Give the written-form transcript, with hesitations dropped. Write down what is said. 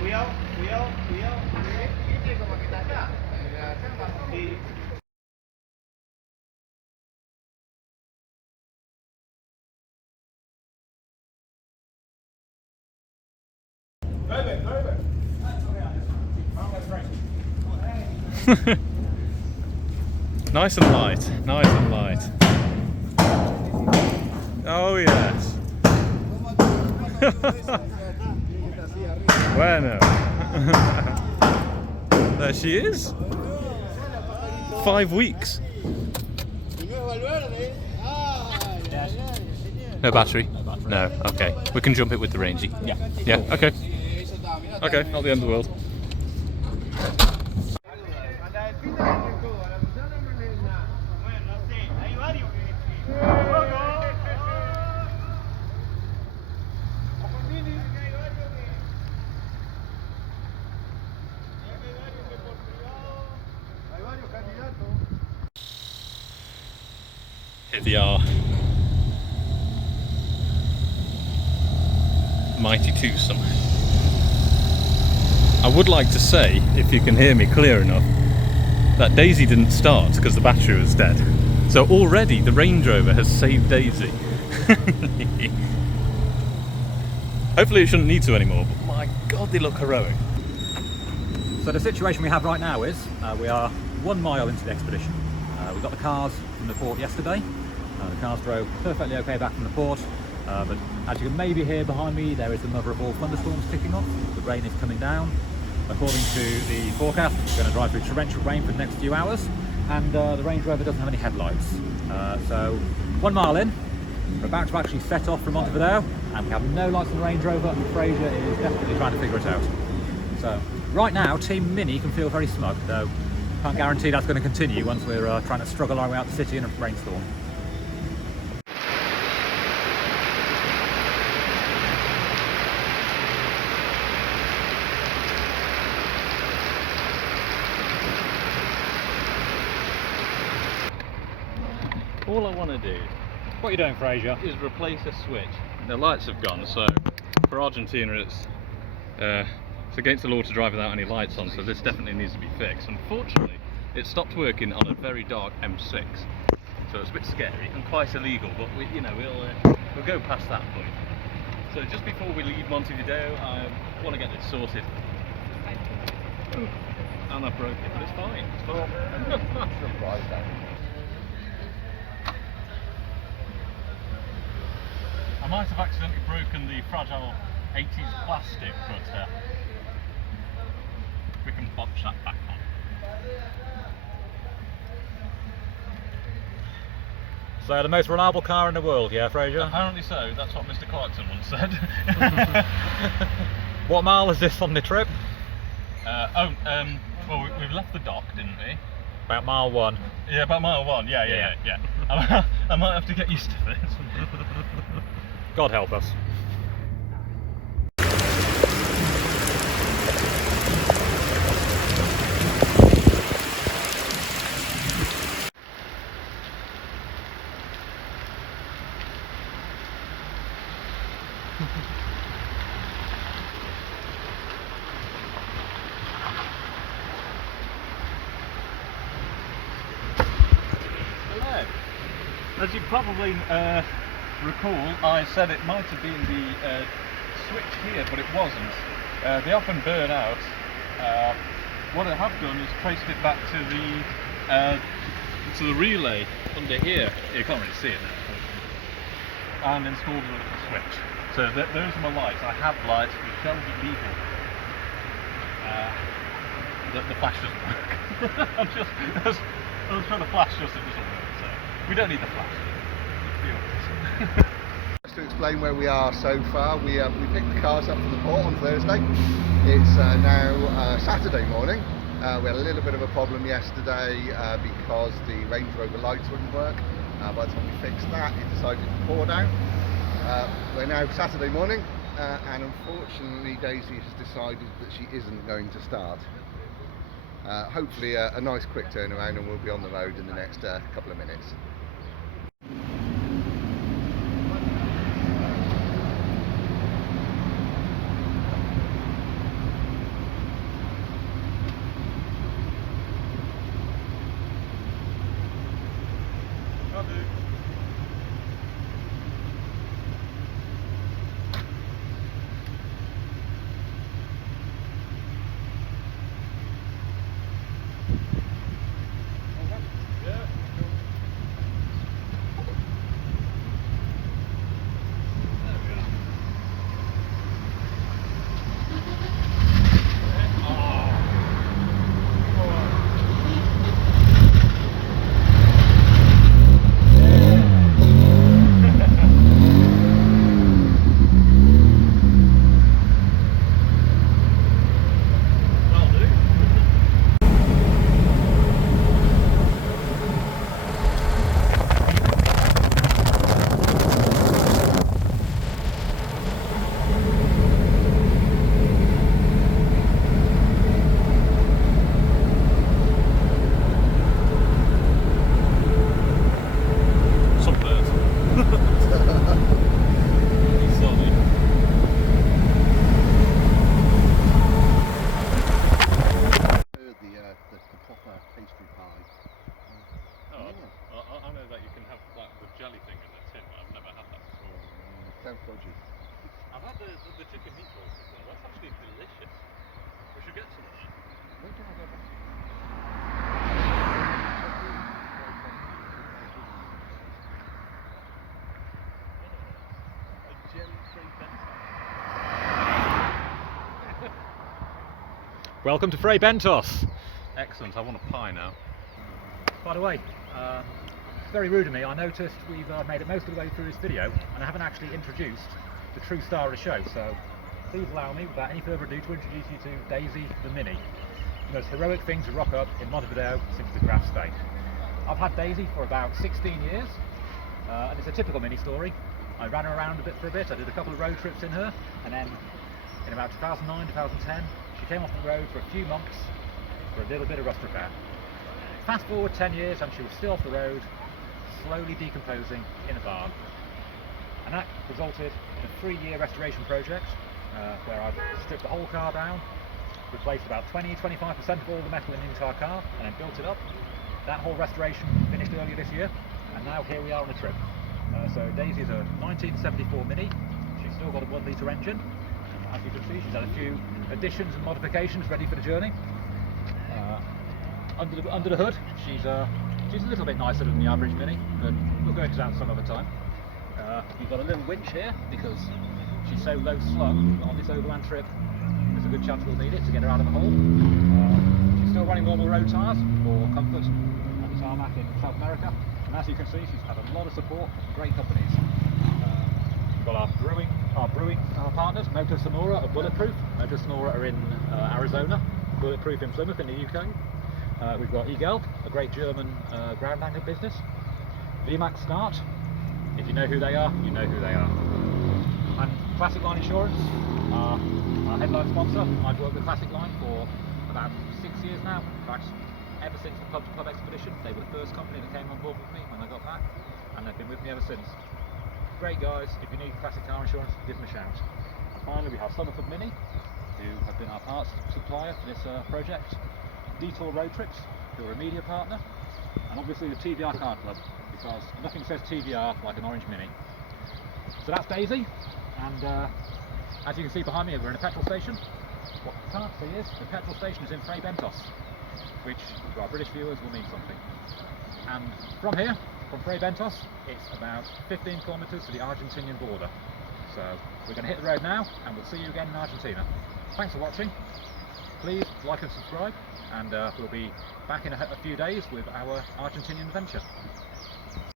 Cuidado, cuidado, cuidado. ¿Viste como que está allá? Sí. Nice and light, nice and light. Oh yes. Bueno. There she is. 5 weeks. No battery? No, okay. We can jump it with the Rangy. Yeah. Yeah, okay. Okay, not the end of the world. Hit the R. Mighty twosome. I would like to say, if you can hear me clear enough, that Daisy didn't start because the battery was dead. So already the Range Rover has saved Daisy. Hopefully it shouldn't need to anymore, but my god, they look heroic. So the situation we have right now is we are 1 mile into the expedition. We got the cars from the port yesterday. The cars drove perfectly okay back from the port, but as you can maybe hear behind me, there is the mother of all thunderstorms kicking off. The rain is coming down. According to the forecast, we're going to drive through torrential rain for the next few hours, and the Range Rover doesn't have any headlights. So 1 mile in, we're about to actually set off from Montevideo, and we have no lights on the Range Rover, and Fraser is definitely trying to figure it out. So right now, Team Mini can feel very smug, though can't guarantee that's going to continue once we're trying to struggle our way out the city in a rainstorm. All I want to do What are you doing, Fraser? is replace a switch. The lights have gone, so for Argentina it's against the law to drive without any lights on, so this definitely needs to be fixed. Unfortunately, it stopped working on a very dark M6, so it's a bit scary and quite illegal, but we'll go past that point. So just before we leave Montevideo, I want to get this sorted. Ooh, and I broke it, but it's fine. It's fine. Surprised that. I might have accidentally broken the fragile 80s plastic, but we can box that back on. So the most reliable car in the world, yeah, Fraser? Apparently so, that's what Mr. Clarkson once said. What mile is this on the trip? Well, we've left the dock, didn't we? About mile 1. Yeah, about mile 1, yeah. I might have to get used to this. God help us. Hello. As you probably recall, I said it might have been the switch here, but it wasn't. They often burn out. What I have done is traced it back to the relay under here. You can't really see it now, and installed a switch. So those are my lights. I have lights which shall be legal. The flash doesn't work. I was trying to flash, just it doesn't work. So we don't need the flash. Just to explain where we are so far, we picked the cars up from the port on Thursday. It's now Saturday morning. We had a little bit of a problem yesterday because the Range Rover lights wouldn't work. By the time we fixed that, it decided to pour down. We're now Saturday morning, and unfortunately Daisy has decided that she isn't going to start. hopefully a nice quick turnaround, and we'll be on the road in the next couple of minutes. Sounds dodgy. I've had the chicken meatballs before. That's actually delicious. We should get some of that. Where can I go back? A jelly-free Bentos. Welcome to Fray Bentos. Excellent. I want a pie now. By the way, it's very rude of me. I noticed we've made it most of the way through this video and I haven't actually introduced the true star of the show, so please allow me, without any further ado, to introduce you to Daisy the Mini, the most heroic thing to rock up in Montevideo since the crash state. I've had Daisy for about 16 years, and it's a typical Mini story. I ran her around for a bit, I did a couple of road trips in her, and then in about 2009, 2010, she came off the road for a few months for a little bit of rust repair. Fast forward 10 years and she was still off the road, slowly decomposing in a barn. And that resulted in a 3-year restoration project where I've stripped the whole car down, replaced about 20-25% of all the metal in the entire car, and then built it up. That whole restoration finished earlier this year, and now here we are on a trip. So Daisy's a 1974 Mini. She's still got a 1-litre engine. As you can see, she's had a few additions and modifications ready for the journey. Under the hood, she's a little bit nicer than the average Mini, but we'll go into that some other time. You've got a little winch here because she's so low slung on this overland trip. There's a good chance we'll need it to get her out of the hole. She's still running normal road tyres for comfort on the tarmac in South America, and as you can see, she's had a lot of support from great companies. We've got our brewing partners, Motor Sonora are Bulletproof. Motor Sonora are in Arizona, Bulletproof in Plymouth in the UK. We've got Eagle, a great German ground anchor business. VMAX Start, if you know who they are, you know who they are. And Classic Line Insurance, our headline sponsor. I've worked with Classic Line for about 6 years now. In fact, ever since the pub expedition, they were the first company that came on board with me when I got back, and they've been with me ever since. Great guys. If you need classic car insurance, give them a shout. And finally, we have Summerford Mini, who have been our parts supplier for this project. Detour Road Trips, who are a media partner, and obviously the TVR Car Club, because nothing says TVR like an orange Mini. So that's Daisy, and as you can see behind me, we're in a petrol station. What you can't see is the petrol station is in Fray Bentos, which to our British viewers will mean something. And from here, from Fray Bentos, it's about 15 kilometres to the Argentinian border. So we're going to hit the road now, and we'll see you again in Argentina. Thanks for watching. Please like and subscribe, and we'll be back in a few days with our Argentinian adventure.